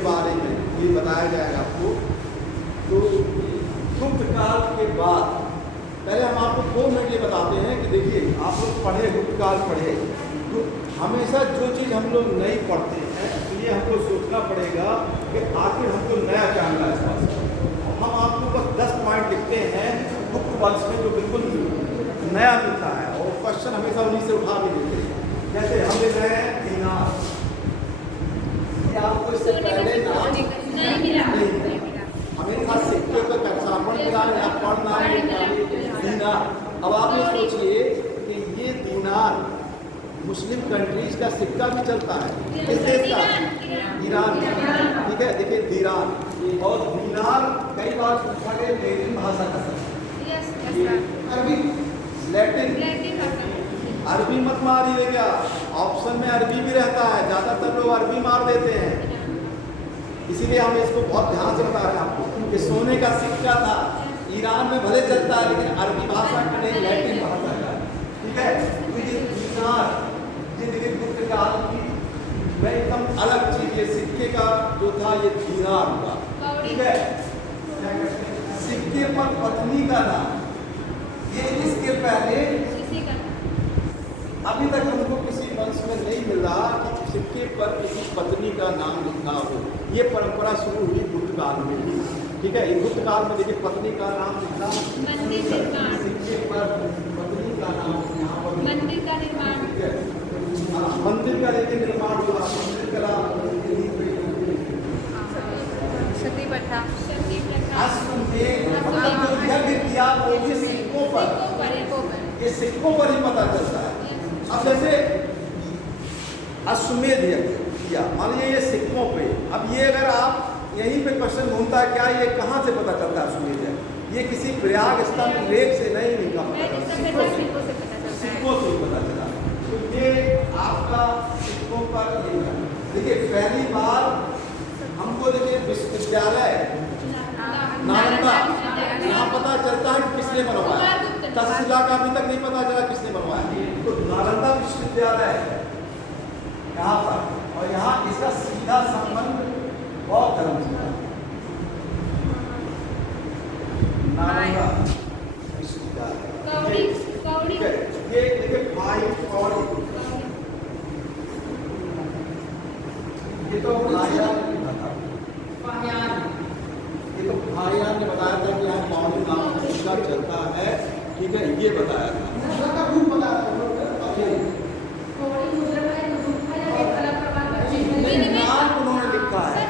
के बारे में ये बताया जाएगा आपको। तो गुप्त काल के बाद पहले हम आपको 2 मिनट ये बताते हैं कि देखिए आप लोग पढ़े, गुप्त काल पढ़े, तो हमेशा जो चीज़ हम लोग नहीं पढ़ते हैं इसलिए हमको सोचना पड़ेगा कि आखिर हमको नया क्या मिला इस पास। हम आपको बस 10 पॉइंट लिखते हैं गुप्त वंश में जो बिल्कुल नया मिलता है, और क्वेश्चन हमेशा उन्हीं से उठा भी देते हैं। जैसे हम लिख रहे हैं दीनार, आपको इससे पहले हमेशा सिक्के का कक्षापण मिला या पढ़ नाम दीनार। अब आप ये सोचिए कि ये दीनार मुस्लिम कंट्रीज का सिक्का भी चलता है, किस देश का? ईरान। ठीक है, देखिए दीनार और दीनार कई बार पूछा गया लैटिन भाषा का शब्द, अरबी, लैटिन, अरबी मत मारिए क्या, ऑप्शन में अरबी भी रहता है, ज़्यादातर लोग अरबी मार देते हैं। इसीलिए हम इसको बहुत ध्यान से बता रहे हैं आपको कि सोने का सिक्का था, ईरान में भले चलता है लेकिन अरबी भाषा का नहीं, लैटिन भाषा का। ठीक है, तो ये दीनार, ये देखिए गुप्त काल की मैं एकदम अलग चीज, ये सिक्के का जो था ये दीनार हुआ। ठीक है, सिक्के पर पत्नी का नाम, ये इसके पहले अभी तक हमको किसी वंश में नहीं मिला कि सिक्के पर किसी पत्नी का नाम लिखा हो। ये परंपरा शुरू हुई गुप्त काल में ही। ठीक है, गुप्त काल में देखिए पत्नी का नाम लिखना, सिक्के पर पत्नी का नाम, यहाँ पर मंदिर का निर्माण, मंदिर का लेकिन निर्माण हुआ, मंदिर का सती प्रथा, यज्ञ किया वो भी सिक्कों पर, ये सिक्कों पर ही पता चलता है। अब जैसे अश्वमेध यज्ञ किया, मान लीजिए ये सिक्कों पे, अब ये अगर आप यहीं पे क्वेश्चन घूमता है क्या ये कहाँ से पता चलता है अश्वमेध यज्ञ? ये किसी प्रयाग स्थल लेख से नहीं निकला, सिक्कों से पता चला। तो ये आपका सिक्कों पर देखिए पहली बार हमको देखिए विश्वविद्यालय नालंदा, यहाँ पता चलता है कि किसने बनवाया, तक्षशिला का अभी तक नहीं पता चला किसने बनवाया। तो नालंदा विश्वविद्यालय यहाँ पर, और यहाँ इसका सीधा संबंध बौद्ध धर्म से है। नालंदा विश्वविद्यालय, ये देखिए भाई कौड़ी, ये तो ये तो भाईयान ने बताया था कि यहाँ कौड़ी नाम का चलता है। ठीक है, ये बताया था, नाम उन्होंने लिखा है।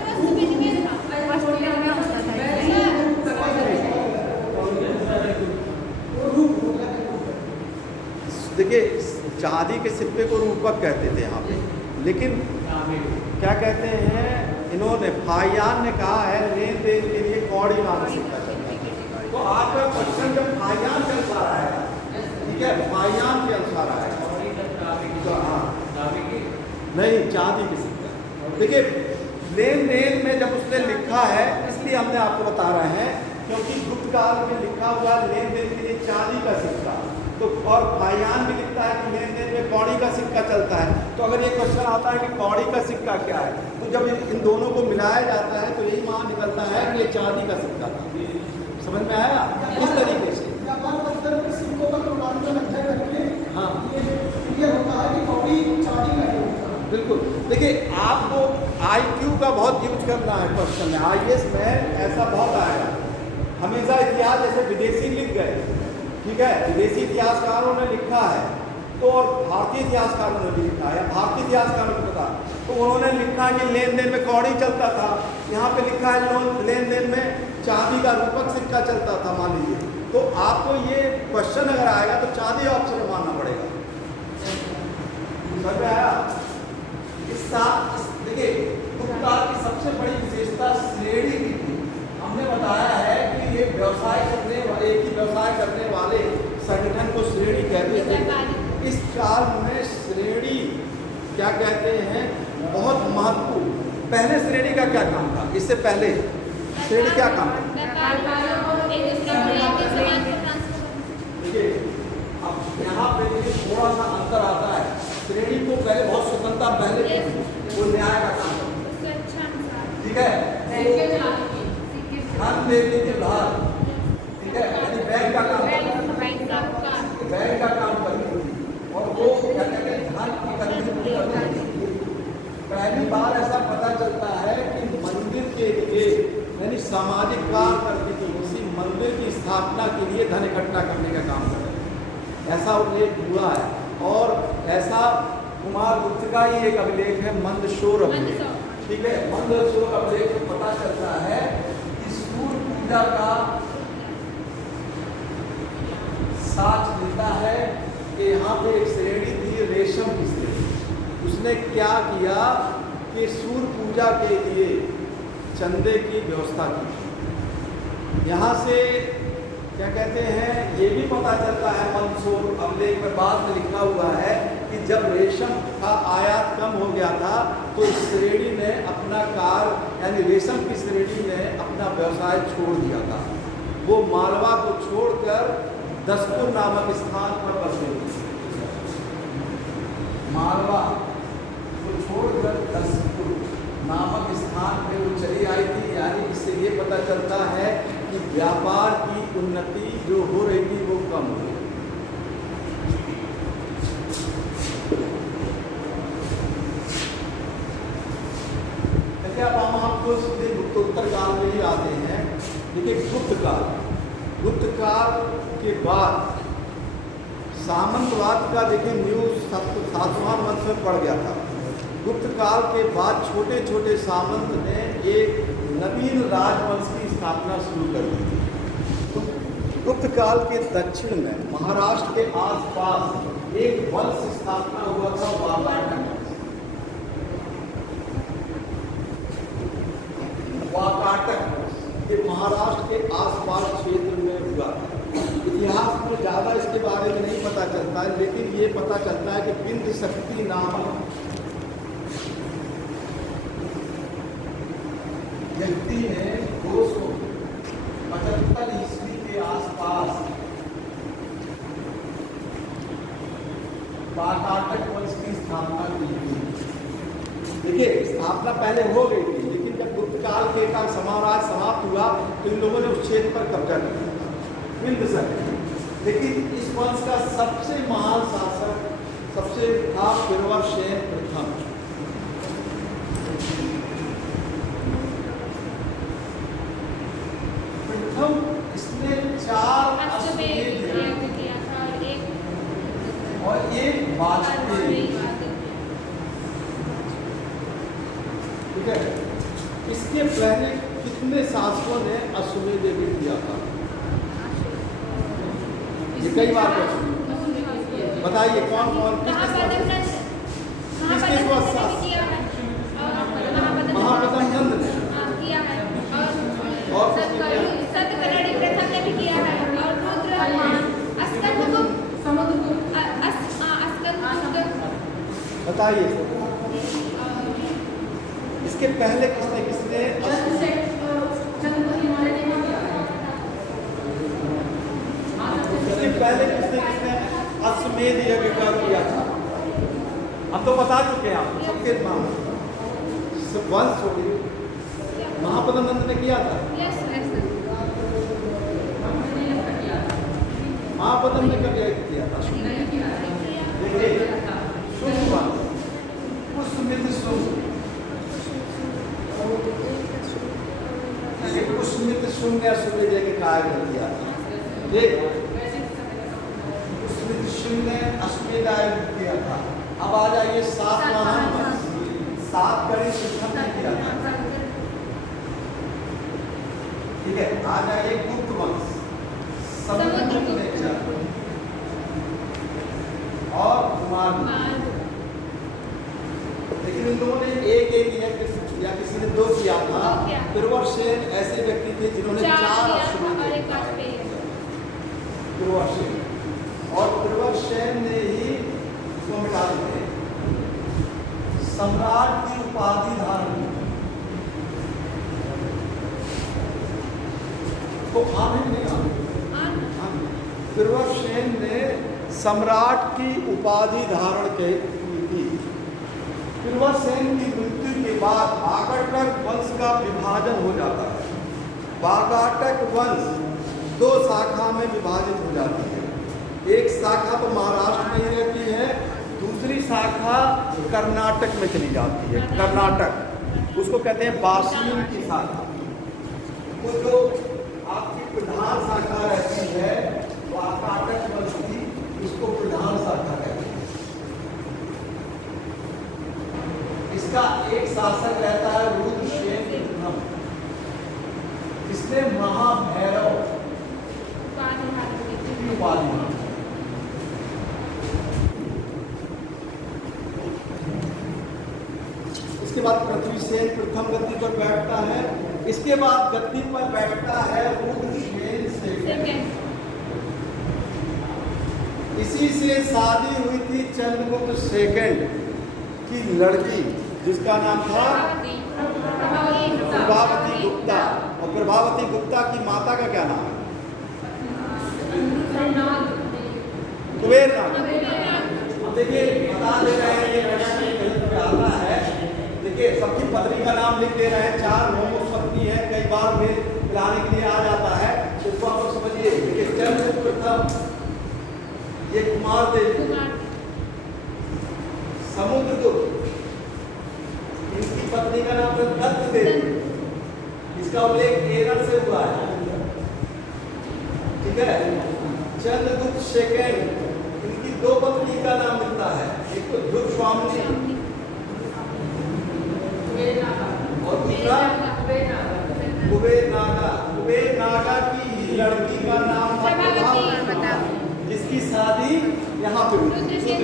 देखिए चांदी के सिक्के को रूपक कहते थे यहाँ पे, लेकिन क्या कहते हैं इन्होंने, फाहियान ने कहा है लेन देन के लिए कौड़ी नाम सिक्का चलता है। तो आपका क्वेश्चन जब फाहियान के अनुसार आएगा, ठीक है, फाहियान के अनुसार आएगा, तो हाँ नहीं चांदी के सिक्का। देखिए लेन देन में जब उसने लिखा है, इसलिए हमने आपको बता रहे हैं क्योंकि गुप्त काल में लिखा हुआ लेन देन के लिए चांदी का सिक्का, तो और फाहियान भी लिखता है कि लेन देन में कौड़ी का सिक्का चलता है। तो अगर ये क्वेश्चन आता है कि कौड़ी का सिक्का क्या है, तो जब इन दोनों को मिलाया जाता है तो यही मान निकलता है कि ये चांदी का सिक्का था। समझ में आया? इस तरीके से हाँ बिल्कुल। देखिए आपको IQ का बहुत यूज करना है क्वेश्चन में, IAS में ऐसा बहुत आएगा। हमेशा इतिहास जैसे विदेशी लिख गए, ठीक है, विदेशी इतिहासकारों ने लिखा है तो, और भारतीय इतिहासकारों ने भी लिखा है, भारतीय इतिहासकारों को पता, तो उन्होंने लिखा है कि लेन देन में कौड़ी चलता था, यहाँ पे लिखा है लेन देन में चांदी का रूपक सिक्का चलता था, मान लीजिए। तो आपको ये क्वेश्चन अगर आएगा तो चांदी ऑप्शन में मानना पड़ेगा। समझ में आया? देखिए गुप्त काल की सबसे बड़ी विशेषता श्रेणी की थी। हमने बताया है कि ये व्यवसाय करने वाले, एक ही व्यवसाय करने वाले संगठन को श्रेणी कहते थे। इस काल में श्रेणी क्या कहते हैं, बहुत महत्वपूर्ण। पहले श्रेणी का क्या काम था, इससे पहले श्रेणी क्या काम था? देखिए अब यहाँ पे थोड़ा सा अंतर आता है। श्रेणी को पहले बहुत स्वतंत्रता पहले वो न्याय का काम करता है, ठीक है, धन देने के बाद, ठीक है, यानी बैंक का काम करती थी और वो क्या कहते हैं धन एकत्रित करती थी। पहली बार ऐसा पता चलता है कि मंदिर के लिए यानी सामाजिक कार्य करती थी, उसी मंदिर की स्थापना के लिए धन इकट्ठा करने का काम करती थी, ऐसा उल्लेख हुआ है। और ऐसा कुमारगुप्त का ही एक अभिलेख है मंदसौर अभिलेख, ठीक है, मंदसौर अभिलेख में पता चलता है कि सूर्य पूजा का साक्ष्य मिलता है कि यहाँ पे एक श्रेणी थी रेशम की श्रेणी, उसने क्या किया कि सूर्य पूजा के लिए चंदे की व्यवस्था की। यहाँ से क्या कहते हैं ये भी पता चलता है मंदसौर अभिलेख में बाद में लिखा हुआ है कि जब रेशम का आयात कम हो गया था तो इस श्रेणी ने अपना कार्य यानी रेशम की श्रेणी ने अपना व्यवसाय छोड़ दिया था। वो मालवा को छोड़कर दसपुर नामक स्थान पर बसे। मालवा को छोड़कर दसपुर नामक स्थान पे वो चली आई थी। यानी इससे ये पता चलता है कि व्यापार की उन्नति जो हो रही थी वो कम हो गई। अब हम आपको सीधे गुप्तोत्तर काल में ही आते हैं। देखिए गुप्त काल के बाद सामंतवाद का देखिए न्यूज़ सातवां वंश में पड़ गया था। गुप्त काल के बाद छोटे छोटे सामंत ने एक नवीन राजवंश की स्थापना शुरू कर दी थी। तो गुप्त काल के दक्षिण में महाराष्ट्र के आसपास एक वंश स्थापना हुआ था वाकाटक। ये महाराष्ट्र के आसपास क्षेत्र में हुआ। इतिहास में ज़्यादा इसके बारे में नहीं पता चलता है, लेकिन ये पता चलता है कि बिंद शक्ति नामक व्यक्ति ने 275 ईस्वी के आसपास वाकाटक वंश की स्थापना की थी। देखिए स्थापना पहले हो गई थी, लेकिन जब गुप्त काल के का साम्राज्य समाप्त हुआ तो इन लोगों ने उस क्षेत्र पर कब्जा कर लिया, बिंद शक्ति। लेकिन इस वंश का सबसे महान शासक सबसे था पुरवरसेन प्रथम। इसने 4 अश्वमेध और एक वाजपेयी, ठीक है। इसके पहले कितने शासकों ने अश्वमेध यज्ञ किया था? ये कई बार बताइए कौन कौन महापदम नंद ने और सतकर्णी प्रथम ने भी किया है और रुद्र बताइए इसके पहले किसने किसने इसके पहले किसने किसने अश्वमेध यज्ञ का किया था? हम तो बता चुके हैं आपको सबके वंश छोड़िए। महापदम नंद ने किया था, महापदम ने कब किया था? देखिए शुंग वंश, पुष्यमित्र शुंग, पुष्यमित्र शुंग ने अश्वमेध यज्ञ का आयोजन किया था। पुष्यमित्र शुंग ने अश्वमेध आयोजन किया था। अब आ जाइए सातवाहन वंश, सातकर्णी प्रथम ने किया था, ठीक है। आ जाइए गुप्त वंश, समुद्रगुप्त ने किया और कुमारगुप्त। लेकिन इन लोगों ने एक या किसी ने 2 किया था। पुरवरसेन ऐसे व्यक्ति थे जिन्होंने 4 अश्वमेध पुरवरसेन, और पुरवरसेन ने ही इसको मिटा दिए, सम्राट की उपाधि धारण की। तो पुरवरसेन ने सम्राट की उपाधि धारण की थी। पुरवरसेन की मृत्यु के बाद वाकाटक वंश का विभाजन हो जाता है। वाकाटक वंश दो शाखा में विभाजित हो जाती है। एक शाखा तो महाराष्ट्र में ही रहती है, दूसरी शाखा कर्नाटक में चली जाती है। कर्नाटक उसको कहते हैं बासीन की शाखा। वो जो आपकी प्रधान शाखा रहती है वाकाटक वंश की, उसको प्रधान शाखा कहते हैं। इसका एक शासक रहता है रुद्रसेन प्रथम, इसने महाभैरव की उपाधि। इसके बाद पृथ्वीसेन प्रथम गद्दी पर बैठता है। इसके बाद गद्दी पर बैठता है रुद्रसेन सेकंड। इसी से शादी हुई थी चंद्रगुप्त सेकंड की लड़की, जिसका नाम था प्रभावती गुप्ता। और प्रभावती गुप्ता की माता का क्या नाम है? कुबेरनाग। देखिए बता दे रहे हैं, ये प्रश्न कहीं पे आता है। देखिए सबकी पत्नी का नाम लिख दे रहे हैं, 4 होमो पत्नी है, कई बार फिर मिलाने के लिए आ जाता है, इसको आप लोग समझिए। देखिए चंद्रगुप्त प्रथम ये कुमार देवी, समुद्रगुप्त इनकी पत्नी का नाम है दत्त देवी, इसका उल्लेख एरन से हुआ है, ठीक है। चंद्रगुप्त सेकंड इनकी 2 पत्नी का नाम मिलता है, एक तो ध्रुव स्वामी और दूसरा कुबेरनागा। कुबेरनागा की लड़की का नाम था प्रभावती, जिसकी शादी यहाँ पे रुद्रसेन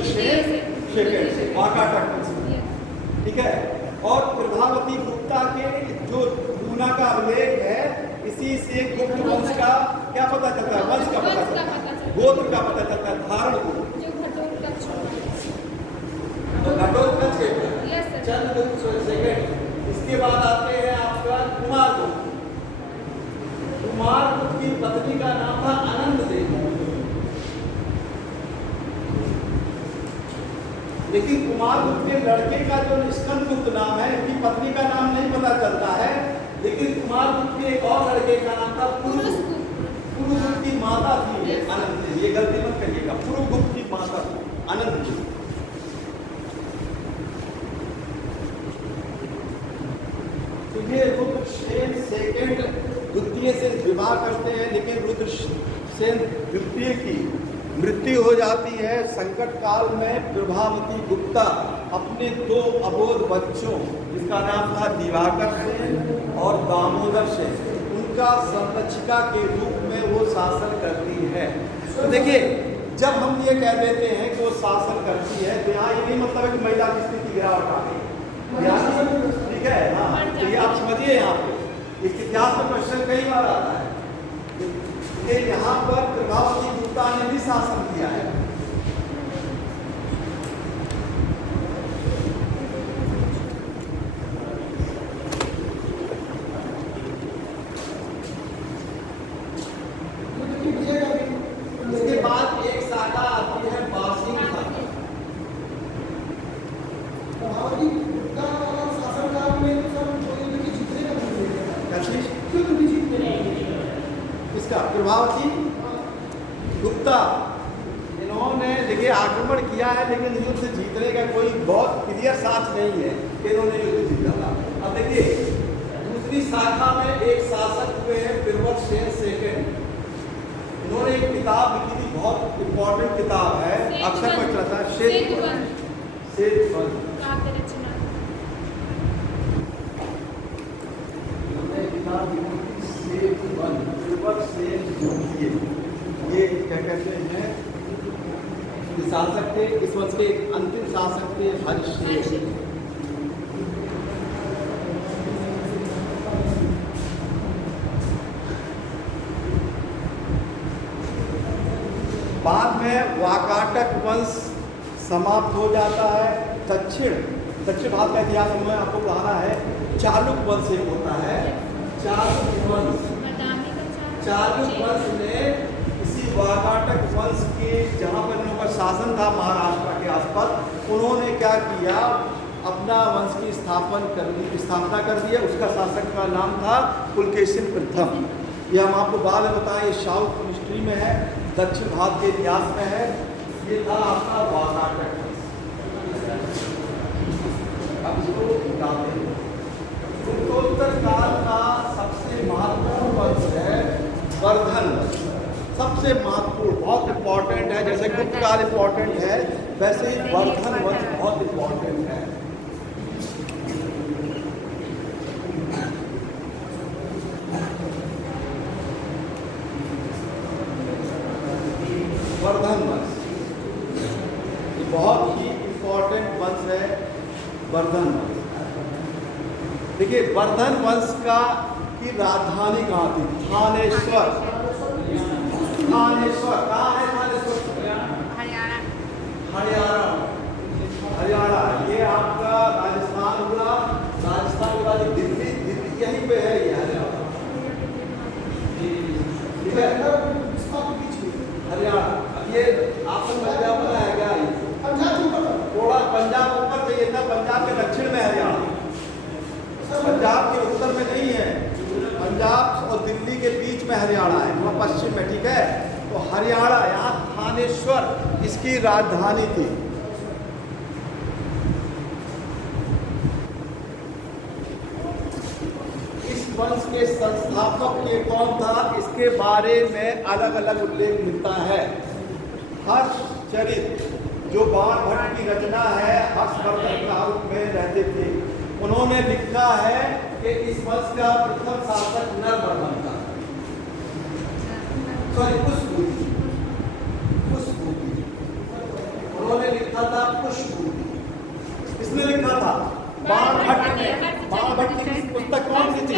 सेकंड से वाकाटक से, ठीक है। और प्रभावती गुप्ता के जो दूना का उल्लेख है, इसी से गुप्त वंश का क्या पता चलता है? वंश का पता चलता है, गोत्र का पता चलता है, धारण को। तो घटोत्कच चंद्रगुप्त सेकंड। इसके बाद आते हैं आपका कुमारगुप्त। कुमारगुप्त की पत्नी का नाम था अनंत देवी, लेकिन कुमारगुप्त के लड़के का जो स्कंदगुप्त नाम है, इनकी पत्नी का नाम नहीं पता चलता है, लेकिन कुमारगुप्त के एक और लड़के का नाम था पुरुगुप्त। पुरुगुप्त की माता थी अनंत देवी, ये गलती मत करिएगा, पुरुगुप्त की माता थी अनंत देवी। ये रुद्रसेन सेकंड द्वितीय से विवाह करते हैं, लेकिन रुद्रसेन द्वितीय की मृत्यु हो जाती है। संकट काल में प्रभावती गुप्ता अपने 2 अबोध बच्चों, जिसका नाम था दिवाकर सेन और दामोदर सेन, उनका संरक्षिका के रूप में वो शासन करती है। तो देखिए जब हम ये कह देते हैं कि वो शासन करती है, तो यहाँ ये नहीं मतलब है कि महिला की स्थिति गिरावट आ गई, ठीक है। हाँ, तो ये आप समझिए, यहाँ पे इतिहास में क्वेश्चन कई बार आता है कि यहाँ पर प्रभावती गुप्ता ने भी शासन किया है। इसके बाद एक शाखा आती है बासीन शाखा। इसका प्रभावती गुप्ता, इन्होंने देखिए आक्रमण किया है, लेकिन युद्ध जीतने का कोई बहुत क्लियर साथ नहीं है कि इन्होंने युद्ध जीता था। अब देखिए दूसरी शाखा में एक शासक हुए हैं प्रवरसेन सेकंड। इन्होंने एक किताब लिखी थी, बहुत इंपॉर्टेंट किताब है, अक्सर पढ़ जाता है, सेतुबंध। ये क्या कहते हैं, शासक थे, इस वंश के अंतिम शासक थे हर्षसेन। बाद में वाकाटक वंश समाप्त हो जाता है। दक्षिण भारत का इतिहास हमें आपको पढ़ाना है। चालुक वंश एक होता है, चालुक वंश ने इसी वाकाटक वंश के, जहाँ पर इनका शासन था महाराष्ट्र के आसपास, उन्होंने क्या किया, अपना वंश की स्थापना कर दी है। उसका शासक का नाम था पुलकेशिन प्रथम। ये हम आपको बाद में बताएं, ये साउथ हिस्ट्री में है, दक्षिण भारत के इतिहास में है। ये था आपका वाकाटक। अब इसको बताते हैं। गुप्तोत्तर काल का सबसे महत्वपूर्ण वंश है वर्धन वंश। सबसे महत्वपूर्ण, बहुत इंपॉर्टेंट है। जैसे गुप्त काल इंपॉर्टेंट है, वैसे ही वर्धन वंश बहुत इंपॉर्टेंट है। वर्धन वंश ये बहुत ही इंपॉर्टेंट वंश है। वर्धन वंश, देखिए वर्धन वंश की राजधानी कहाँ थी? थानेश्वर। थानेश्वर कहाँ है? थानेश्वर हरियाणा। हरियाणा ये आपका राजस्थान हुआ। राजस्थान के बाद दिल्ली यहीं पे है। ये हरियाणा, ठीक है। हरियाणा ये आपको पंजाब बनाया गया है। थोड़ा पंजाब ऊपर चाहिए था, पंजाब के दक्षिण में हरियाणा, पंजाब के उत्तर में नहीं है। पंजाब और दिल्ली के बीच में हरियाणा है, वह पश्चिम में, ठीक है। तो हरियाणा, यहाँ थानेश्वर इसकी राजधानी थी। इस वंश के संस्थापक के कौन था, इसके बारे में अलग अलग उल्लेख मिलता है। हर्षचरित जो बाणभट्ट की रचना है, हर्षवर्धन का रूप में रहते थे, उन्होंने लिखा है कि इस वंश का प्रथम शासक नरवर्धन था। सॉरी, पुष्पभूति। उन्होंने लिखा था पुष्पभूति। इसने लिखा था बाणभट्ट ने। बाणभट्ट की पुस्तक कौन सी थी?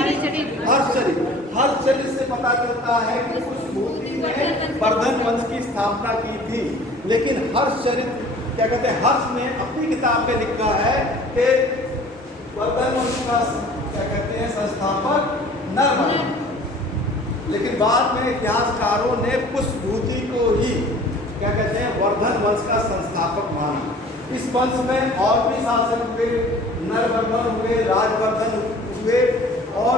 हर्षचरित। हर्षचरित से पता चलता है कि पुष्पभूति ने वर्धन वंश की स्थापना की थी। लेकिन हर्षचरित क्या कहते हैं, हर्ष ने अपनी किताब में लिखा है कि वर्धन वंश का क्या कहते हैं संस्थापक नरवर्धन। लेकिन बाद में इतिहासकारों ने पुष्पभूति को ही क्या कहते हैं वर्धन वंश का संस्थापक माना। इस वंश में और भी शासक हुए, नरवर्धन हुए, राजवर्धन हुए, और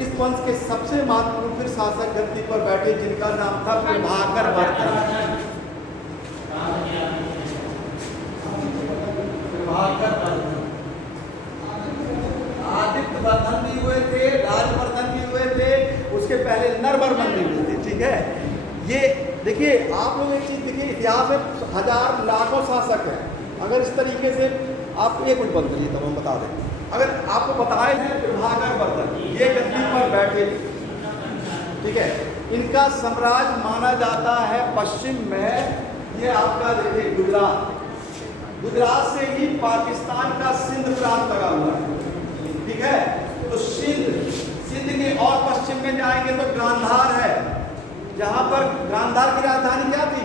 इस वंश के सबसे महत्वपूर्ण फिर शासक गद्दी पर बैठे जिनका नाम था प्रभाकर वर्धन। आदित्य वर्धन भी हुए थे, राजवर्धन भी हुए थे, उसके पहले नरवर्धन भी हुए थे, ठीक है। ये देखिए, आप लोग एक चीज देखिए, इतिहास में हजार लाखों शासक हैं। अगर इस तरीके से आप एक मिनट बंद करिए तब हम बता दें। अगर आपको बताए हैं प्रभाकर वर्धन, ये गद्दी पर बैठे थे, ठीक है। इनका साम्राज्य माना जाता है पश्चिम में, ये आपका देखिए गुजरात, गुजरात से ही पाकिस्तान का सिंध प्रांत लगा हुआ है, ठीक है। तो सिंध के और पश्चिम में जाएंगे तो गांधार है, जहां पर गांधार की राजधानी क्या थी?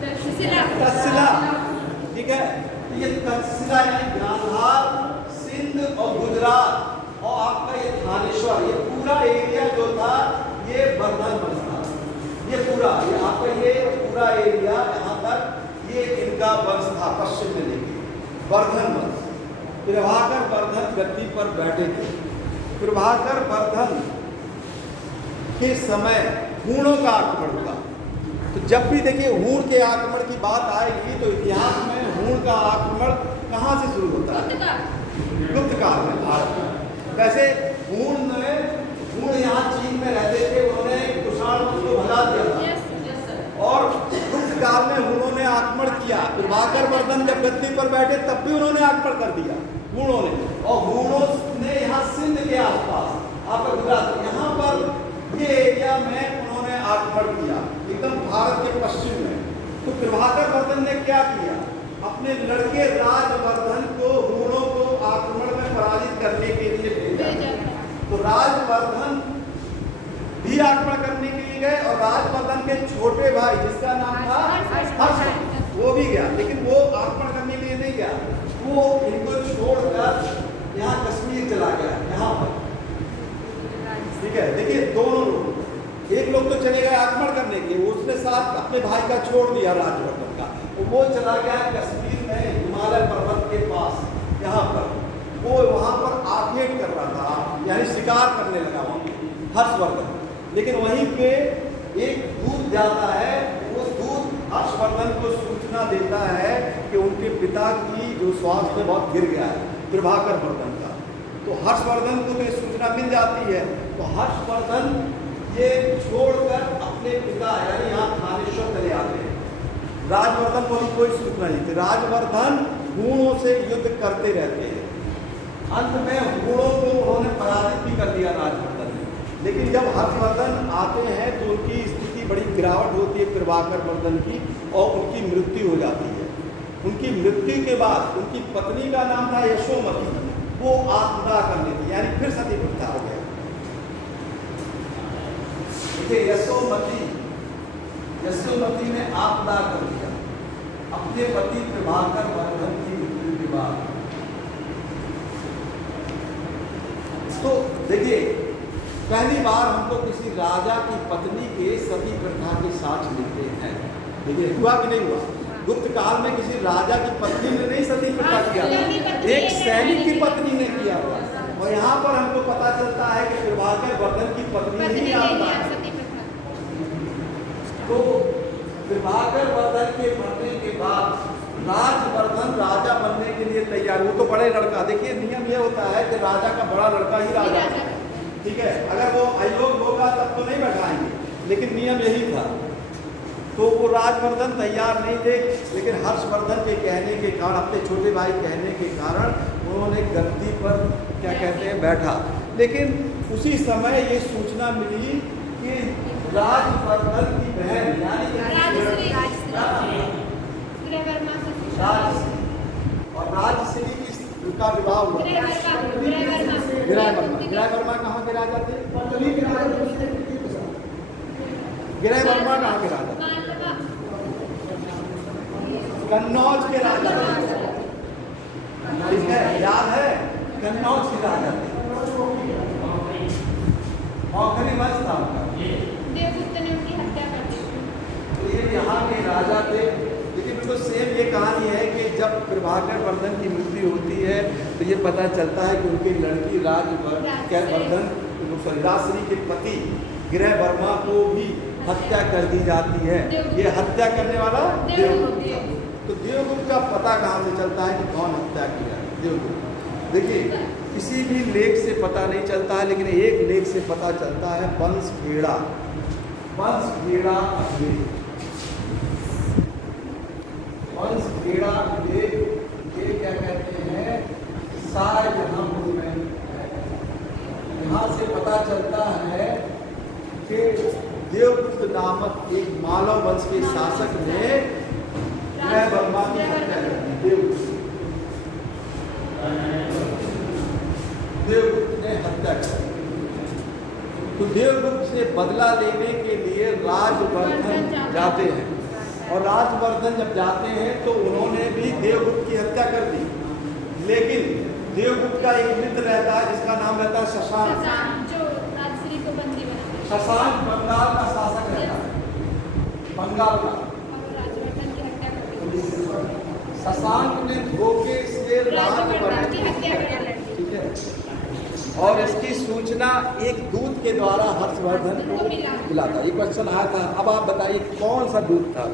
तक्षशिला, ठीक है। ये तक्षशिला यानी गांधार, सिंध और गुजरात और आपका ये थानेश्वर, ये पूरा एरिया जो था ये वर्धन वंश था। ये पूरा, ये आपका ये पूरा एरिया यहाँ तक ये इनका वंश था, पश्चिम में लेके वर्धन वंश। प्रभाकर वर्धन गद्दी पर बैठे थे। प्रभाकर वर्धन के समय हूणों का आक्रमण हुआ। तो जब भी देखिए हूण के आक्रमण की बात आएगी तो इतिहास में हूण का आक्रमण कहाँ से शुरू होता है? गुप्त काल में, भारत में। वैसे हूण यहाँ चीन में रहते थे, उन्होंने कुषाण वंश को भगा दिया था और गुप्त काल में हूणों ने आक्रमण किया। प्रभाकर वर्धन जब गद्दी पर बैठे तब भी उन्होंने आक्रमण कर दिया हूणों ने, और हूणों ने यहाँ सिंध के आसपास आपका गुजरात, यहाँ पर ये एरिया में उन्होंने आक्रमण किया, एकदम भारत के पश्चिम में। तो प्रभाकर वर्धन ने क्या किया? अपने लड़के राजवर्धन को हूणों को आक्रमण में पराजित करने के लिए भेजा। तो राजवर्धन भी आक्रमण करने के लिए गए और राजवर्धन के छोटे भाई जिसका नाम था हर्ष, वो भी गया, लेकिन वो आक्रमण करने के लिए नहीं गया। वो इनको छोड़कर यहाँ कश्मीर चला गया, यहाँ पर, ठीक है। देखिए दोनों लोग, एक लोग तो चले गए आक्रमण करने के लिए, उसने साथ अपने भाई का छोड़ दिया राजवर्धन का, वो चला गया कश्मीर में, हिमालय पर्वत के पास, यहाँ पर, वो वहाँ पर आखेट कर रहा था, यानी शिकार करने लगा वहाँ पे हर्षवर्धन। लेकिन वहीं पे एक दूत जाता है, वो दूत हर्षवर्धन को सूचना देता है कि उनके पिता की जो स्वास्थ्य बहुत गिर गया है, प्रभाकर वर्धन का। तो हर्षवर्धन को तो ये सूचना मिल जाती है, तो हर्षवर्धन ये छोड़कर अपने पिता यानी यहाँ थानेश्वर चले आते हैं। राजवर्धन को भी कोई सूचना नहीं थी। राजवर्धन हूणों से युद्ध करते रहते हैं। अंत में हूणों को उन्होंने पराजित भी कर दिया राजवर्धन ने। लेकिन जब हर्षवर्धन आते हैं तो उनकी स्थिति बड़ी गिरावट होती है प्रभाकर वर्धन की, और उनकी मृत्यु हो जाती है। उनकी मृत्यु के बाद उनकी पत्नी का नाम था यशोमती, वो आत्मदाह कर लेती, यानी फिर सती प्रथा हो गया। यशोमती ने आत्मदाह कर दिया अपने पति प्रभाकर वर्धन की मृत्यु के बाद। तो देखिए, पहली बार हमको किसी राजा की पत्नी के सती प्रथा के साथ मिलते हैं। देखिए, हुआ कि नहीं हुआ? गुप्त काल में किसी राजा की पत्नी ने नहीं सती प्रथा किया, एक सैनिक की पत्नी ने किया हुआ। और यहाँ पर हमको पता चलता है कि प्रभाकर वर्धन की पत्नी ही आत्मदाह। तो प्रभाकर वर्धन के मरने के बाद राजवर्धन राजा बनने के लिए तैयार। वो तो बड़े लड़का, देखिए नियम ये होता है कि राजा का बड़ा लड़का ही राजा, ठीक है। अगर वो अयोग्य होगा तब तो नहीं बैठाएंगे, लेकिन नियम यही था। तो वो राजवर्धन तैयार नहीं थे, लेकिन हर्षवर्धन के कहने के कारण, अपने छोटे भाई कहने के कारण उन्होंने गद्दी पर क्या कहते हैं बैठा। लेकिन उसी समय ये सूचना मिली कि राजवर्धन की बहन यानी और राजश्री का विवाह हुआ। गिराय वर्मा कहाँ के राजा थे? गिराय वर्मा कहाँ के राजा? कन्नौज के राजा, ठीक है, याद है, कन्नौज के राजा थे। औखरी वंश था उनका। देवगुप्त ने उनकी हत्या कर दी। तो ये यहाँ के राजा थे। लेकिन बिल्कुल सेम ये कहानी है कि जब प्रभाकर वर्धन की मृत्यु होती है तो ये पता चलता है कि उनकी लड़की राजश्री के पति गिरह वर्मा को भी हत्या कर दी जाती है। ये हत्या करने वाला देवगुप्त। तो देवगुप्त का पता कहाँ से चलता है कि कौन हत्या किया? देवगुप्त। देखिए, किसी भी लेख से पता नहीं चलता है, लेकिन एक लेख से पता चलता है, वंशखेड़ा ये क्या कहते हैं, यहाँ से पता चलता है कि देवगुप्त नामक एक मालव वंश के शासक ने गिरह वर्मा की हत्या कर दी। देवगुप्त ने हत्या कर दी। तो देवगुप्त से बदला लेने के लिए राजवर्धन जाते हैं, और राजवर्धन जब जाते हैं तो उन्होंने भी देवगुप्त की हत्या कर दी। लेकिन देवगुप्त का एक मित्र रहता है जिसका नाम रहता है शशांक, जो राजश्री को बंदी बनाता है। शशांक बंगाल का शासक रहता है, बंगाल का। राजवर्धन की हत्या कर दी। शशांक ने धोखे से राजवर्धन की हत्या कर दी, ठीक है। और इसकी सूचना एक दूत के द्वारा हर्षवर्धन को मिला था। ये क्वेश्चन आया था। अब आप बताइए कौन सा दूत था?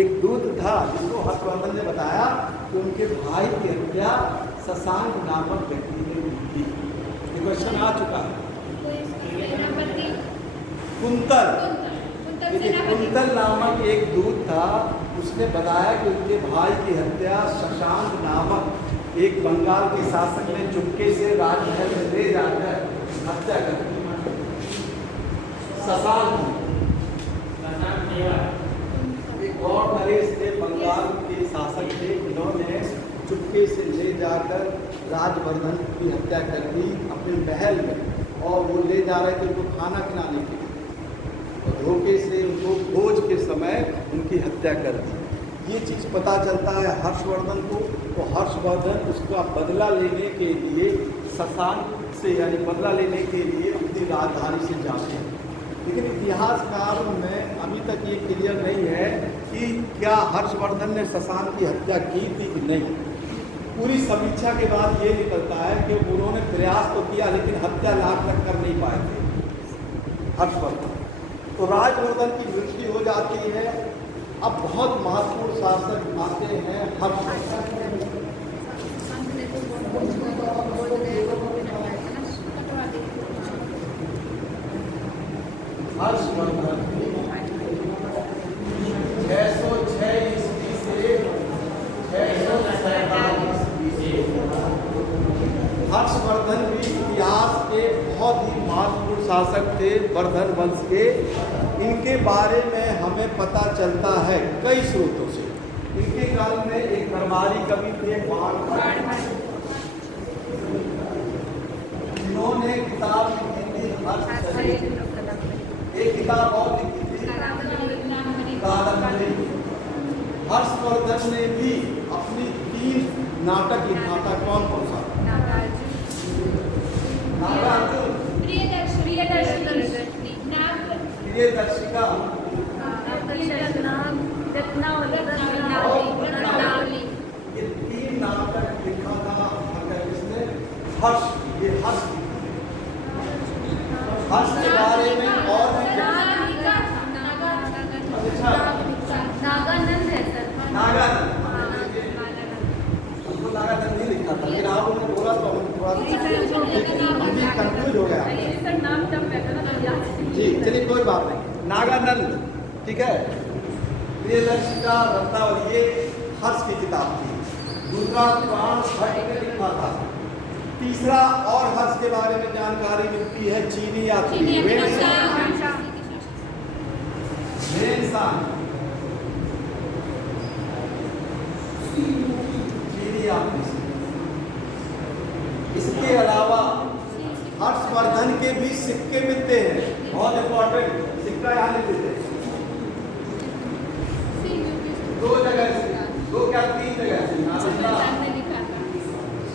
एक दूत था जिसको हर्षवर्धन ने बताया कि उनके भाई की हत्या शशांक नामक व्यक्ति ने की थी। ये क्वेश्चन आ चुका है। कुंतल, कुंतल नामक एक दूत था, उसने बताया कि उनके भाई की हत्या शशांक नामक एक बंगाल के शासक ने चुपके से राजमहल में ले जाकर हत्या कर दी। शशांक एक और नरेश थे, बंगाल के शासक थे, इन्होंने चुपके से ले जाकर राजवर्धन की हत्या कर दी अपने महल में। और वो ले जा रहे थे उनको खाना खिलाने के लिए, धोखे से उनको भोज के समय उनकी हत्या कर दी। ये चीज़ पता चलता है हर्षवर्धन को। तो हर्षवर्धन उसका बदला लेने के लिए शशांक से, यानी बदला लेने के लिए अपनी राजधानी से जाते हैं। लेकिन इतिहासकारों में अभी तक ये क्लियर नहीं है कि क्या हर्षवर्धन ने शशांक की हत्या की थी कि नहीं। पूरी समीक्षा के बाद ये निकलता है कि उन्होंने प्रयास तो किया लेकिन हत्या लाख तक कर नहीं पाए थे हर्षवर्धन। तो राजवर्धन की मृत्यु हो जाती है। अब बहुत महत्वपूर्ण शासक आते हैं हर्षवर्धन। हर्षवर्धन 606 ईस्वी से 647 ईस्वी से। हर्षवर्धन भी इतिहास के बहुत ही महत्वपूर्ण शासक थे वर्धन वंश के। इनके बारे में हमें पता चलता है कई स्रोतों से। इनके काल में एक दरबारी कवि थे जिन्होंने किताब लिखी थी हर्षचरित। एक किताब और लिखी थी कादम्बरी। हर्षवर्धन ने भी अपनी 3 नाटक लिखा था। कौन कौन सा? नागार्जुन, प्रियदर्शिका, ये 3 नाटक लिखा था इसने हर्ष। ये हर्ष के बारे में और नागानंद है सर। नागानंद हमको नागानंद नहीं लिखा था लेकिन आप लोगों ने बोला तो हम थोड़ा कंफ्यूज हो गया जी। चलिए कोई बात नहीं। नागानंद ठीक है। प्रियदर्शिका, रत्नावली ये हर्ष की किताब थी। दूसरा पुराण भट्ट ने लिखा था। तीसरा और हर्ष के बारे में जानकारी मिलती है चीनी यात्री इसके अलावा हर्षवर्धन के भी सिक्के मिलते हैं। बहुत इंपॉर्टेंट सिक्का यहाँ नहीं मिलते। 2 जगह से, 2 क्या 3 जगह से,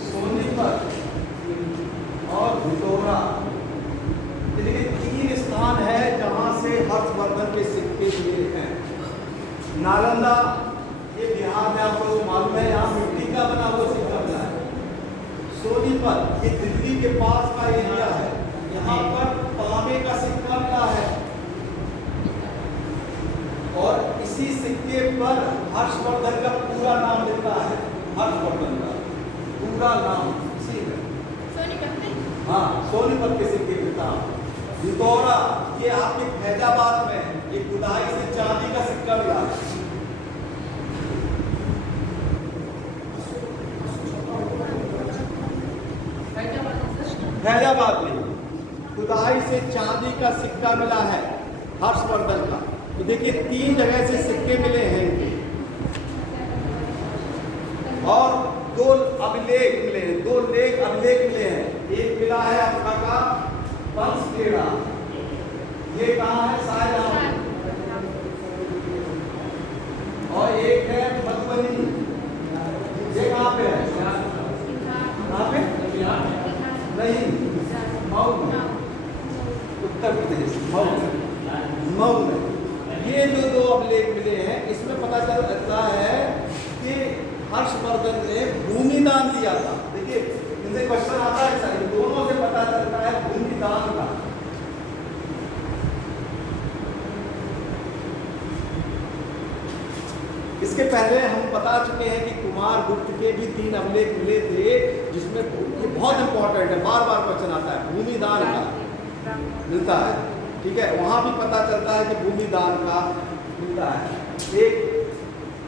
सोनीपत और भितौरा। देखिए 3 स्थान है जहां से हर्षवर्धन के सिक्के मिले हैं। नालंदा ये बिहार में आपको मालूम है, यहाँ मिट्टी का बना हुआ सिक्का मिला है। सोनीपत ये दिल्ली के पास का एरिया है, यहाँ पर तांबे का सिक्का मिला है। और इसी सिक्के पर हर्षवर्धन का पूरा नाम लिखा है। हर्षवर्धन का पूरा नाम इसी में। हाँ, सोनीपत के सिक्के मिलता। भितौरा ये आपके फैजाबाद में एक खुदाई से चांदी का सिक्का मिला है। फैजाबाद में खुदाई से चांदी का सिक्का मिला है हर्षवर्धन का। तो देखिए 3 जगह से सिक्के मिले हैं इनके। और 2 अभिलेख मिले हैं, 2 लेख अभिलेख मिले हैं। एक मिला है आपका का पंचखेड़ा, ये कहाँ है? शाहजहां। और एक है मधुबनी, ये कहाँ पे है? कहाँ पे? नहीं, मऊ, उत्तर प्रदेश मऊ में। ये जो 2 अभिलेख मिले हैं इसमें पता चलता है कि हर्षवर्धन ने भूमि दान दिया था। देखिए इनसे क्वेश्चन आता है सर, इन दोनों से पता चलता है भूमि दान का। इसके पहले हम बता चुके हैं कि कुमार गुप्त के भी 3 अभिलेख मिले थे, जिसमें ये बहुत इंपॉर्टेंट है, बार बार क्वेश्चन आता है, भूमि दान का मिलता है। ठीक है, वहां भी पता चलता है कि भूमि दान का मिलता है। एक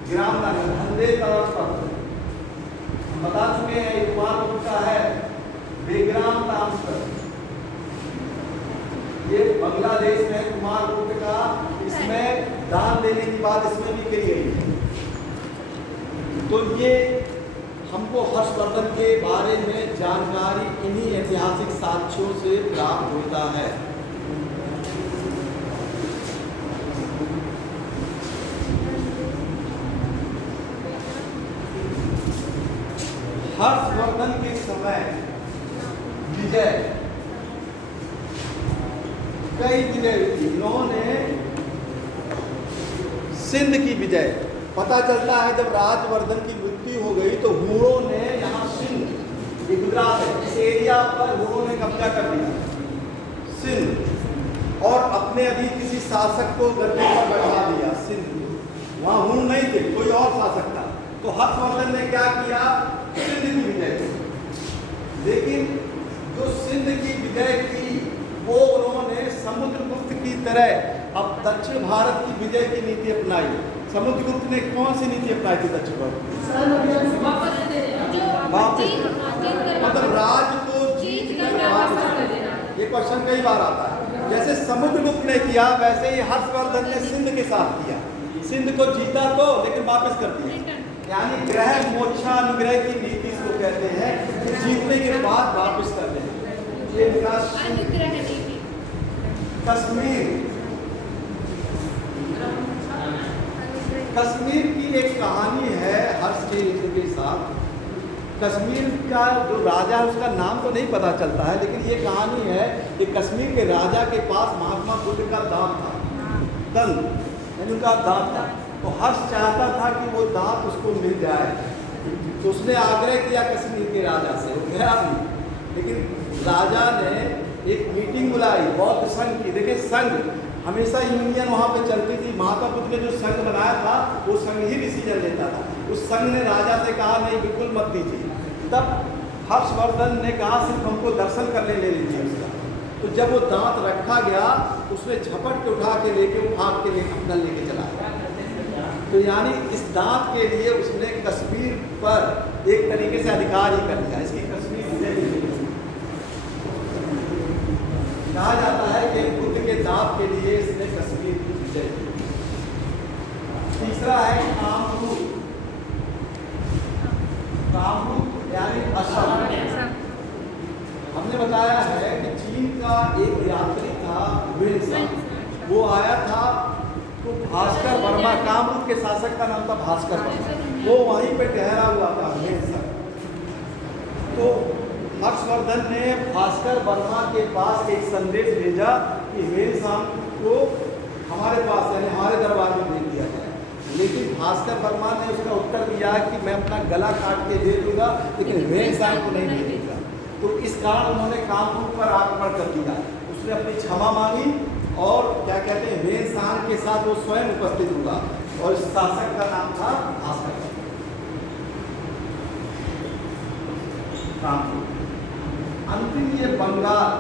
ग्राम धंधे तौर बता चुके हैं, कुमार गुप्त का है बेग्राम तामस्कर, ये बांग्लादेश में कुमार गुप्त का। इसमें दान देने की बात इसमें भी कही गई है। तो ये हमको हर्षवर्धन के बारे में जानकारी इन्हीं ऐतिहासिक साक्ष्यों से प्राप्त होता है। हर्षवर्धन के समय विजय कई विजय हुई। इन्होंने सिंध की विजय, पता चलता है जब राजवर्धन की मृत्यु हो गई तो हुणों ने यहाँ सिंध, ये गुजरात है, इस एरिया पर हुणों ने कब्जा कर लिया सिंध, और अपने अधीन किसी शासक को गद्दी पर बैठा दिया सिंध। वहाँ हुण नहीं थे, कोई और शासक था। तो हर्षवर्धन ने क्या किया, सिंध की विजय की। लेकिन जो सिंध की विजय की वो उन्होंने समुद्रगुप्त की तरह अब दक्षिण भारत की विजय की नीति अपनाई। समुद्रगुप्त ने कौन सी नीति अपनाई थी दक्षिण भारत की? वापस, मतलब राज को जीत कर वापस कर देना। ये क्वेश्चन कई बार आता है। जैसे समुद्रगुप्त ने किया वैसे ही हर्षवर्धन ने सिंध के साथ किया। सिंध को जीता तो लेकिन वापस कर दिया, यानी ग्रह मोक्षानुग्रह की नीति इसको कहते हैं कि जीतने के बाद वापस कर देना। ये अनुग्रह नीति। कश्मीर की एक कहानी है हर्ष के साथ। कश्मीर का जो राजा है उसका नाम तो नहीं पता चलता है, लेकिन ये कहानी है कि कश्मीर के राजा के पास महात्मा बुद्ध का दांत था, दंत यानी उनका दांत था। तो हर्ष चाहता था कि वो दांत उसको मिल जाए, तो उसने आग्रह किया कश्मीर के राजा से, वो गया भी। लेकिन राजा ने एक मीटिंग बुलाई बौद्ध संघ की। देखिए संघ हमेशा यूनियन वहाँ पे चलती थी। महात्मा बुद्ध ने जो संघ बनाया था वो संघ ही डिसीजन लेता था। उस संघ ने राजा से कहा नहीं बिल्कुल मत दीजिए। तब हर्षवर्धन ने कहा सिर्फ हमको दर्शन करने ले लीजिए उसका। तो जब वो दांत रखा गया तो उसने झपट के उठा के लेके वो भाग के लिए अपना लेके चला गया। तो यानी इस दांत के लिए उसने कश्मीर पर एक तरीके से अधिकार ही कर लिया। इसकी कश्मीर विजय कहा जाता है कि बुद्ध के दांत के लिए इसने कश्मीर की विजय की। तीसरा है कामरूप। कामरूप यानी असम। हमने बताया है कि चीन का एक यात्री था विल्सन, वो आया था तो भास्कर वर्मा, कामरूप के शासक का नाम था भास्कर वर्मा, वो वहीं पे ठहरा हुआ था विल्सन। तो हर्षवर्धन ने भास्कर वर्मा के पास एक संदेश भेजा कि विल्सन को हमारे पास यानी हमारे दरबार में भेज दिया जाए। लेकिन भास्कर वर्मा ने उसका उत्तर दिया कि मैं अपना गला काट के दे दूंगा, लेकिन विल्सन को नहीं भेजूंगा। तो इस कारण उन्होंने कामरूप पर आक्रमण कर दिया। उसने अपनी क्षमा मांगी और क्या कहते हैं विल्सन के साथ वो स्वयं उपस्थित हुआ और इस शासक का नाम था भास्कर कामरूप। अंतिम ये बंगाल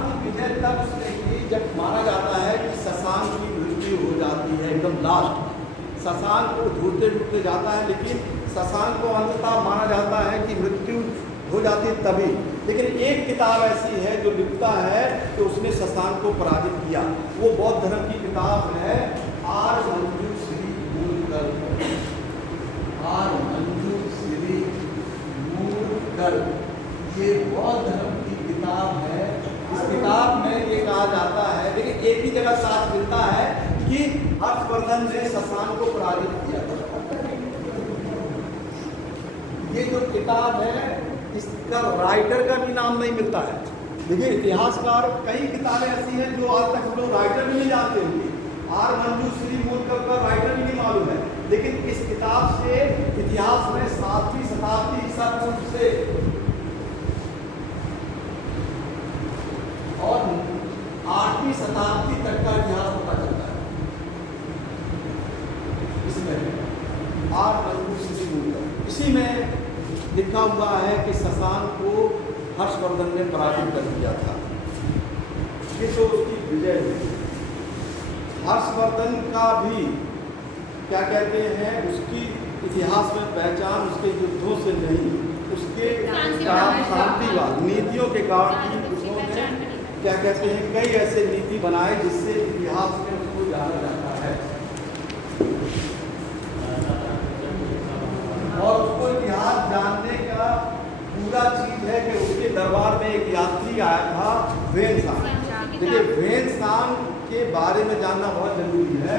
की विजय तब उसने की जब माना जाता है कि शशांक की मृत्यु हो जाती है एकदम लास्ट। शशांक को ढूंढते जाता है, लेकिन शशांक को अंततः माना जाता है कि मृत्यु हो जाती है तभी। लेकिन एक किताब ऐसी है जो लिखता है कि उसने शशांक को पराजित किया। वो बौद्ध धर्म की किताब है आर मंजूश्री मूलकर। आर मंजूश्री मूलकर ये बौद्ध धर्म की किताब है। इस किताब में ये कहा जाता है, लेकिन एक ही जगह साथ मिलता है कि हर्षवर्धन ने शशांक को पराजित किया था। ये जो किताब है इसका राइटर का भी नाम नहीं मिलता है। देखिए इतिहासकार कई किताबें ऐसी हैं जो आज तक हम लोग राइटर भी नहीं जानते होंगे। आर मंजूश्री मूलकर का राइटर भी नहीं मालूम है, लेकिन इस किताब से इतिहास में 7वीं शताब्दी ईसा पूर्व से और 8वीं शताब्दी तक का इतिहास पता चलता है। इसमें आर मंजूश्री मूलकर इसी में लिखा हुआ है कि शशांक को हर्षवर्धन ने पराजित कर दिया था। ये तो उसकी विजय हुई। हर्षवर्धन का भी क्या कहते हैं उसकी इतिहास में पहचान उसके युद्धों से नहीं, उसके शांतिवाद नीतियों के कारण ही उन्होंने क्या कहते हैं कई ऐसे नीति बनाए जिससे इतिहास में उसको जाना जाता है। और उसको इतिहास जानने का पूरा चीज है कि उसके दरबार में एक यात्री आया था वेनसांग। देखिए वेनसांग के बारे में जानना बहुत जरूरी है।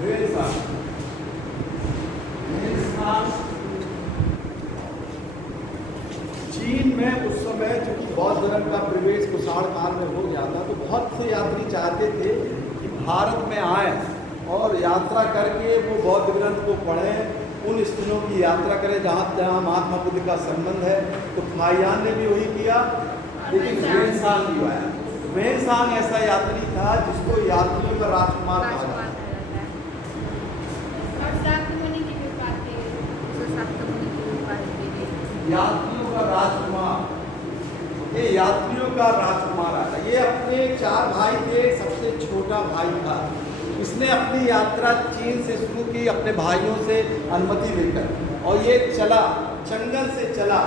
वेनसांग चीन में उस समय चूंकि बौद्ध धर्म का प्रवेश कुषाण काल में हो गया था, तो बहुत से यात्री चाहते थे कि भारत में आए और यात्रा करके वो बौद्ध ग्रंथ को पढ़ें, उन स्थलों की यात्रा करें जहाँ जहाँ महात्मा बुद्ध का संबंध है। तो फाहियान ने भी वही किया, लेकिन वेनसांग भी आया। वेनसांग ऐसा यात्री था जिसको यात्रियों का राजकुमार कहा जाता है। और शाक्यमुनि की भी बात की गई। यात्रियों का राजकुमार, ये यात्रियों का राजकुमार आया। ये अपने 4 भाई थे, सबसे छोटा भाई था। इसने अपनी यात्रा चीन से शुरू की अपने भाइयों से अनुमति लेकर, और ये चला, चंगन से चला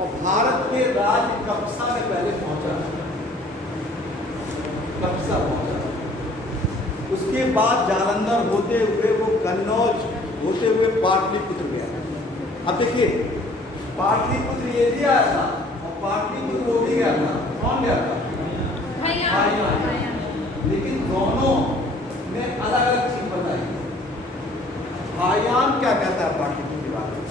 और भारत के राज्य कपसा में पहले पहुंचा। कपसा पहुंचा, उसके बाद जालंधर होते हुए वो कन्नौज होते हुए पाटलिपुत्र गया। अब देखिए, पाटलिपुत्र ये भी आया था और पाटलिपुत्र वो भी गया था। कौन गया था? फाहियान। लेकिन दोनों ने अलग अलग चीज बताई। फाहियान क्या कहता है पाटलिपुत्र के बारे में?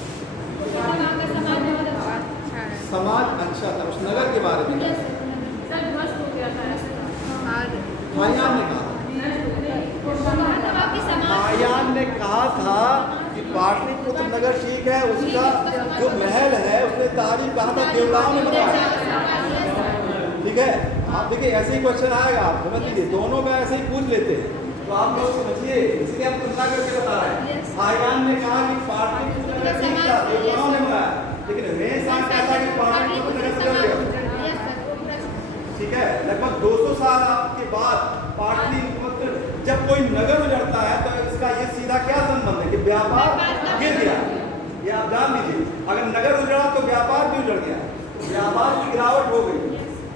समाज अच्छा था, उस नगर के बारे में फाहियान ने कहा। फाहियान ने कहा था कि पाटलिपुत्र नगर ठीक है, उसका जो महल है उसने तारीफ कहा था देवताओं ने बनाया। ठीक है, आप देखिए ऐसे ही क्वेश्चन आएगा, आप समझ लीजिए, दोनों में ऐसे ही पूछ लेते हैं, तो आप लोग समझिए, इसलिए हम तुलना करके बता रहे हैं। फाहियान ने कहा कि पाटलिपुत्र नगर ठीक था, देवताओं ने बनाया, लेकिन वेनसांग कहता है कि पाटलिपुत्र नगर बदल गया। ठीक है, लगभग 200 साल के बाद पाटलिपुत्र, जब कोई नगर उजड़ता है तो इसका ये सीधा क्या संबंध है कि व्यापार गिर गया। ये आप जान लीजिए, अगर नगर उजड़ा तो व्यापार भी उजड़ गया, व्यापार की गिरावट हो गई।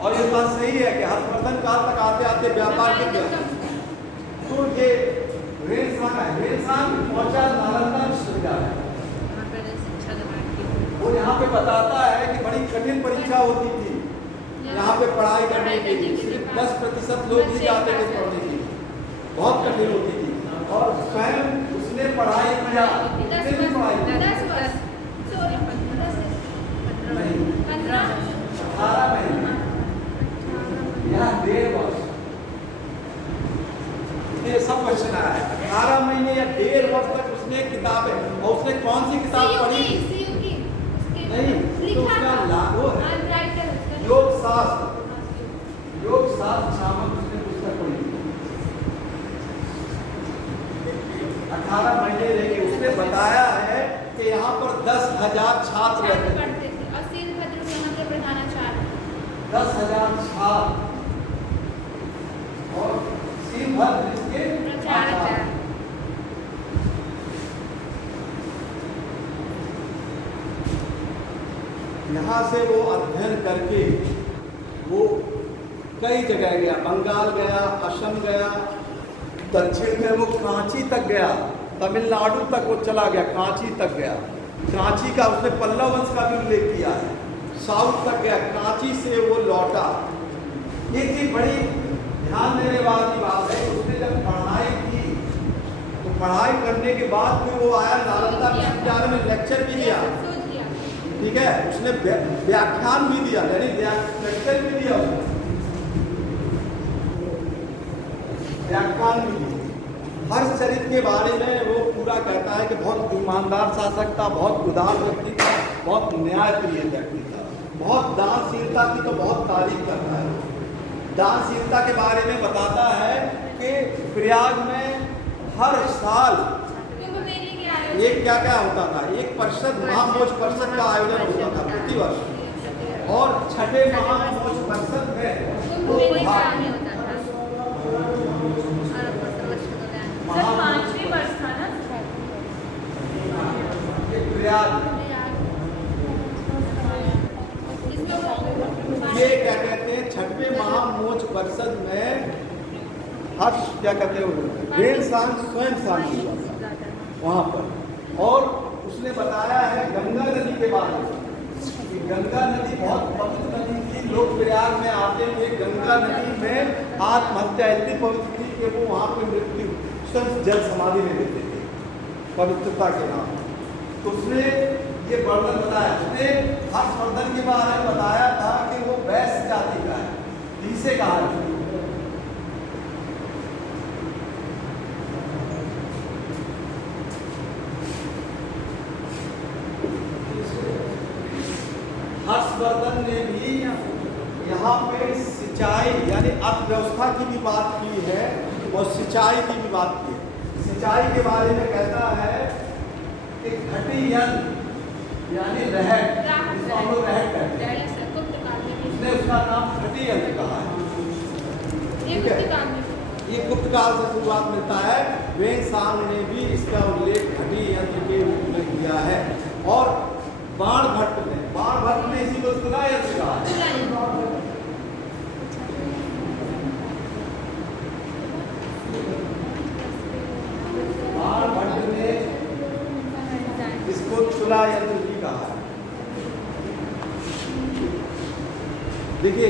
और ये बात सही है कि हर्षवर्धन काल तक आते आते व्यापार गिर गया। तो ये वेनसांग है, वेनसांग पहुंचा नालंदा विश्वविद्यालय, और यहाँ पे बताता है कि बड़ी कठिन परीक्षा होती थी यहाँ पे पढ़ाई करने के लिए। सिर्फ 10% लोग ही जाते थे पढ़ने के लिए, बहुत कठिन होती थी। और स्वयं उसने पढ़ाई किया, कितने दिन पढ़ाई की? 10 वर्ष, नहीं, 18 महीने, यहाँ 1.5 वर्ष। ये सब क्वेश्चन आया है, 18 महीने या 1.5 वर्ष तक उसने किताबें, और उसने कौन सी किताब पढ़ी? नहीं, तो उसका लागू है योग शास्त्र, योग शास्त्र नामक उसने पुस्तक पढ़ी। 18 महीने लेके उसने बताया है कि यहाँ पर 10,000 छात्र रहते थे। 10,000 छात्र और सिंहभद्र इसके प्रचारक। यहाँ से वो अध्ययन करके वो कई जगह गया, बंगाल गया, असम गया, दक्षिण में वो कांची तक गया, तमिलनाडु तक वो चला गया, कांची तक गया। कांची का उसने पल्लव वंश का भी उल्लेख किया है। साउथ तक गया, कांची से वो लौटा। ये चीज बड़ी ध्यान देने वाली बात है। उसने जब पढ़ाई की तो पढ़ाई करने के बाद फिर वो आया नालंदा विश्वविद्यालय में लेक्चर भी दिया। ठीक है, उसने व्याख्यान भी दिया, यानी लेक्चर भी दिया, उसने व्याख्यान भी दिया। हर्षचरित के बारे में वो पूरा कहता है कि बहुत ईमानदार शासक था, बहुत उदार व्यक्ति था, बहुत न्यायप्रिय व्यक्ति था, बहुत दानशीलता की तो बहुत तारीफ करता है। दानशीलता के बारे में बताता है कि प्रयाग में हर साल एक क्या क्या होता था, 1% महामोच परिषद का आयोजन होता था प्रति वर्ष, और छठे महामोच परिषद में पांचवें वर्ष था ना प्रयाग। ये क्या कहते हैं, छठवें महामोच परिषद में हर्ष क्या कहते हैं, वेनसांग स्वयं शामिल हुआ था वहाँ पर। और उसने बताया है गंगा नदी के बारे में कि गंगा नदी बहुत पवित्र नदी थी। लोग प्रयाग में आते थे, गंगा नदी में आत्महत्या इतनी पवित्र थी कि वो वहाँ पर मृत्यु स्वयं जल समाधि में लेते थे पवित्रता के नाम। तो उसने ये वर्णन बताया। उसने हर्षवर्धन के बारे में बताया था कि वो वैश्य जाति का है, इसे कहा है। हर्षवर्धन ने भी यहाँ पे सिंचाई यानी अर्थव्यवस्था की भी बात की है और सिंचाई की भी बात की है। सिंचाई के बारे में कहता है कि घटी यंत्र यानी रहट, जिसको हम लोग रहट कहते हैं, उसने उसका नाम घटी यंत्र कहा है। ठीक है, ये गुप्त काल से शुरुआत मिलता है। वेंसांग ने भी इसका उल्लेख घटी यंत्र के रूप में किया है। और बाणभट्ट ने इसी को तुला यंत्र कहा है। बाणभट्ट ने इसको तुला यंत्र भी कहा है। देखिए,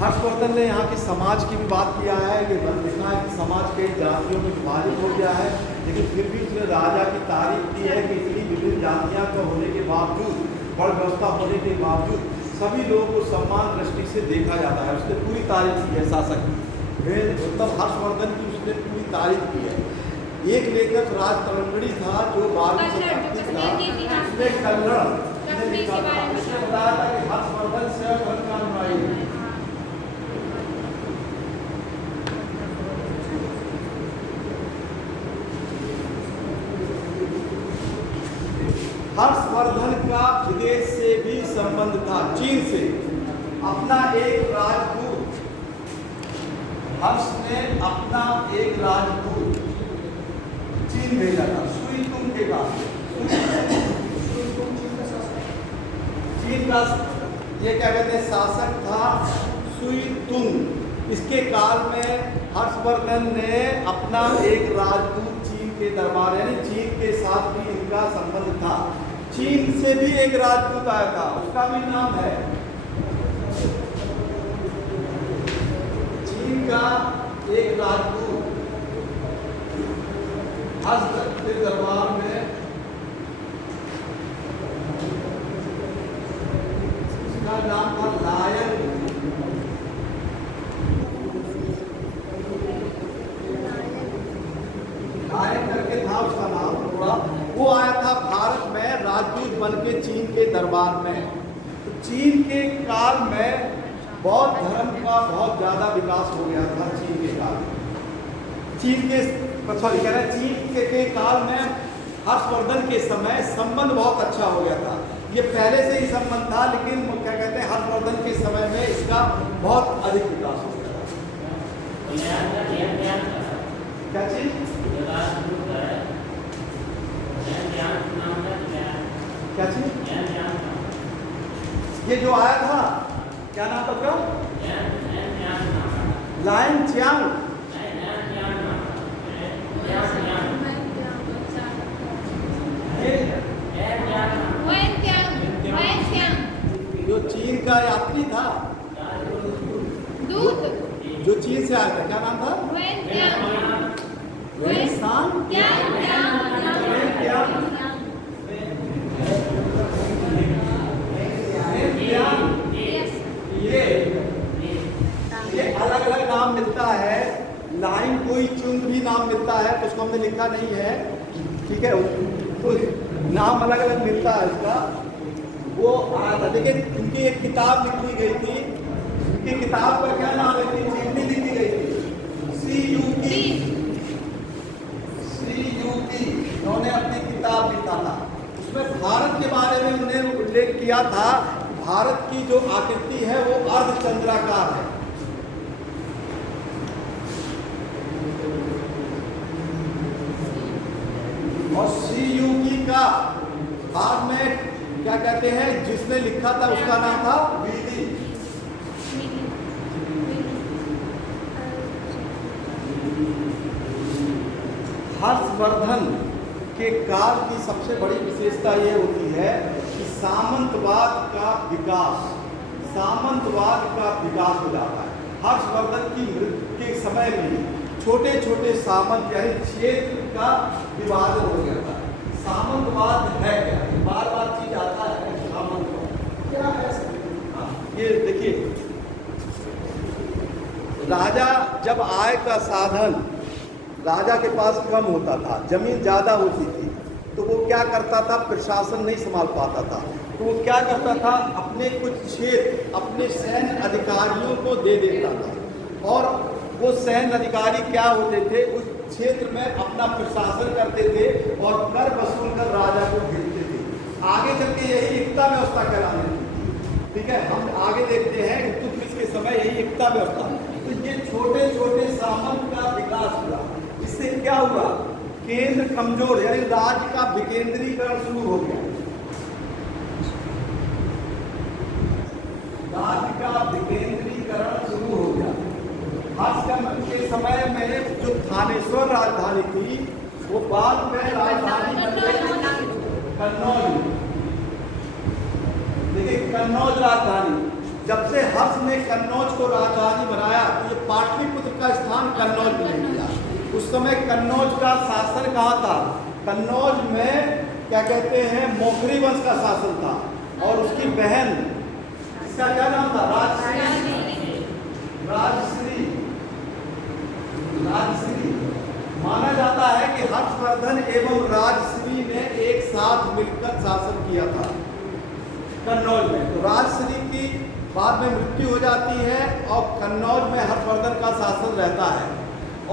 हर्षवर्धन ने यहाँ के समाज की भी बात किया है कि लिखा है कि समाज कई जातियों में विभाजित हो गया है, लेकिन फिर भी उसने राजा की तारीफ की है कि इतनी विभिन्न जातियाँ का होने के बावजूद, बड़ व्यवस्था होने के बावजूद सभी लोगों को सम्मान दृष्टि से देखा जाता है। उसने पूरी तारीफ की है शासक की, मतलब हर्षवर्धन की उसने पूरी तारीफ की है। एक लेखक राज तरंगड़ी था जो 12वीं शताब्दी का, उसने कन्नड़ बताया था कि हर्षवर्धन से हर्षवर्धन का विदेश से भी संबंध था, चीन से। अपना एक राजदूत, हर्ष ने अपना एक राजदूत चीन भेजा था, सुई तुंग के काम। चीन का ये क्या कहते हैं शासक था सुई तुंग। इसके काल में हर्षवर्धन ने अपना एक राजदूत चीन के दरबार यानी चीन के साथ भी इनका संबंध था। चीन से भी एक राजदूत आया था, उसका भी नाम है, चीन का एक राजदूत हर्ष के दरबार में, उसका नाम था लायन। लायन करके था उसका नाम पूरा। वो आया था भारत में राजदूत बन के चीन के दरबार में। तो चीन के काल में बौद्ध धर्म का बहुत ज़्यादा विकास हो गया था। चीन के काल में, चीन के काल में हर्षवर्धन के समय संबंध बहुत अच्छा हो गया था। ये पहले से ही संबंध था, लेकिन क्या कहते हैं हर्षवर्धन के समय में इसका बहुत अधिक विकास हो गया था। क्या चीज? क्या चीज? ये जो आया था, क्या नाम था उसका? लायन च्यान। जो चीन का यात्री था, जो चीन से आया था, क्या नाम था? ये अलग अलग नाम मिलता है। लाइन कोई चुंग भी नाम मिलता है, तो उसको हमने लिखा नहीं है, ठीक है, तो नाम अलग अलग मिलता है उसका। वो आया था, देखिए उनकी एक किताब लिखी गई थी, उनकी किताब का क्या नाम है? चिट्ठी लिखी गई थी, CUP। उन्होंने अपनी किताब लिखा था, उसमें भारत के बारे में उन्होंने उल्लेख किया था। भारत की जो आकृति है वो अर्धचंद्राकार है। और CUP का बाद में क्या कहते हैं, जिसने लिखा था उसका नाम था विधि। हर्षवर्धन के काल की सबसे बड़ी विशेषता ये होती है कि सामंतवाद का विकास हो जाता है। हर्षवर्धन की मृत्यु के समय में छोटे छोटे सामंत यानी क्षेत्र का विभाजन हो गया था। सामंतवाद है क्या? बार बार चीज आता है सामंत क्या है। हाँ, ये देखिए, राजा जब आय का साधन राजा के पास कम होता था, जमीन ज़्यादा होती थी, तो वो क्या करता था, प्रशासन नहीं संभाल पाता था, तो वो क्या करता था, अपने कुछ क्षेत्र अपने सैन्य अधिकारियों को दे देता था, और वो सैन्य अधिकारी क्या होते थे, उस क्षेत्र में अपना प्रशासन करते थे और कर वसूल कर राजा को भेजते थे। आगे चल के यही एकता व्यवस्था कहलाने लगी। ठीक है, हम आगे देखते हैं इल्तुतमिश के समय यही एकता व्यवस्था। तो ये छोटे छोटे सामंत का विकास हुआ। इससे क्या हुआ, केंद्र कमजोर यानी राज्य का विकेंद्रीकरण शुरू हो गया। राज्य का विकेंद्रीकरण शुरू हो गया। हर्षवर्धन के समय में जो थानेश्वर राजधानी थी, वो बाद में राजधानी बन गई कन्नौज। देखिए, कन्नौज राजधानी, जब से हर्ष ने कन्नौज को राजधानी बनाया, तो ये पाटलिपुत्र का स्थान कन्नौज में ले लिया। उस समय कन्नौज का शासन कहाँ था, कन्नौज में क्या कहते हैं, मोखरी वंश का शासन था, और उसकी बहन, इसका क्या नाम था, राजश्री। माना जाता है कि हर्षवर्धन एवं राजश्री ने एक साथ मिलकर शासन किया था कन्नौज में। तो राजश्री की बाद में मृत्यु हो जाती है और कन्नौज में हर्षवर्धन का शासन रहता है।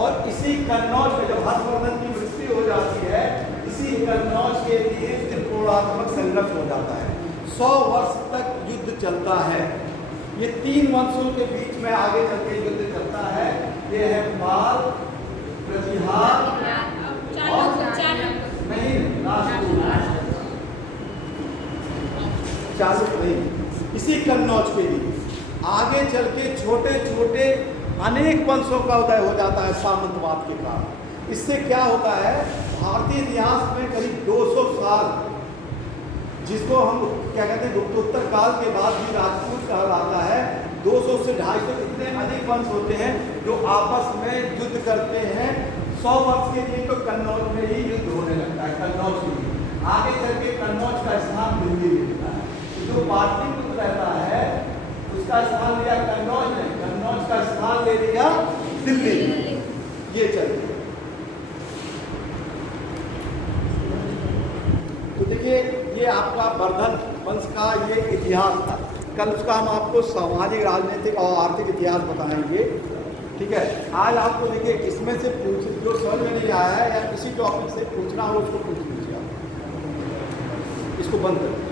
और इसी कन्नौज में जब हर्षवर्धन की मृत्यु हो जाती है, इसी कन्नौज के लिए त्रिकोणात्मक संघर्ष हो जाता है। 100 वर्ष तक युद्ध चलता है। ये 3 वंशों के बीच में आगे चल के युद्ध चलता है। ये है पाल, प्रतिहार और चालुक्य नहीं। इसी कन्नौज के लिए आगे चल के छोटे छोटे अनेक वंशों का उदय हो जाता है सामंतवाद के कारण। इससे क्या होता है, भारतीय इतिहास में करीब 200 साल, जिसको हम क्या कहते हैं गुप्तोत्तर काल के बाद भी राजपूत कहा जाता है, 200 से 250 इतने अधिक वंश होते हैं जो आपस में युद्ध करते हैं। 100 वर्ष के लिए तो कन्नौज में ही युद्ध होने लगता है, कन्नौज के लिए। आगे चल के कन्नौज का स्थान दिल्ली मिलता है। जो पाटलिपुत्र रहता है उसका स्थान लिया कन्नौज ने, कन्नौज का स्थान ले लिया दिल्ली। ये चलिए, तो देखिए, ये आपका वर्धन वंश का ये इतिहास था। कल उसका हम आपको सामाजिक, राजनीतिक और आर्थिक इतिहास बताएंगे। ठीक है, आज आपको देखिए इसमें से पूछ, जो समझ में नहीं आया है या किसी टॉपिक से पूछना हो उसको पूछ लीजिए आप। इसको बंद करें।